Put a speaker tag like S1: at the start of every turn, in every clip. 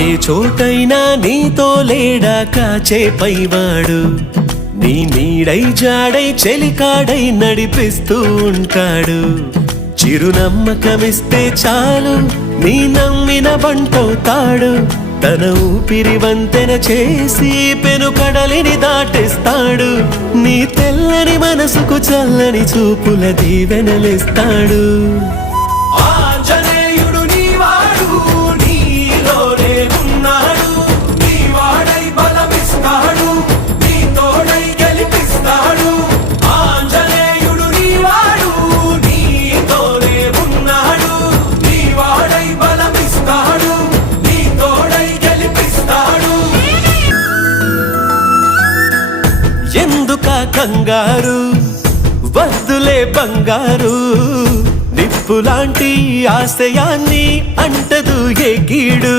S1: ఏ చోటైనా నీతో లేడా కాచే పైవాడు నీ నీడై జాడై చెలికాడై నడిపిస్తూ ఉంటాడు. చిరునమ్మకమిస్తే చాలు నీ నమ్మిన బంటవుతాడు తన ఊపిరి వంతెన చేసి పెను కడలిని దాటేస్తాడు. నీ తెల్లని మనసుకు చల్లని చూపుల దీవెనలిస్తాడు. కంగారు వద్దులే బంగారు. నిప్పులాంటి ఆశయాన్ని అంటదు ఏ కీడు?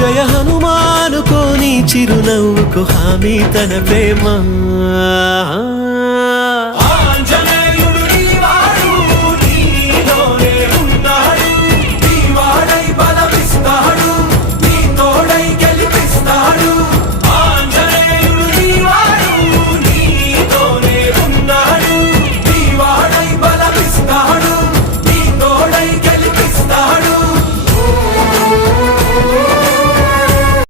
S1: జయ హనుమానుకోని చిరునవ్వుకు హామీ తన ప్రేమ.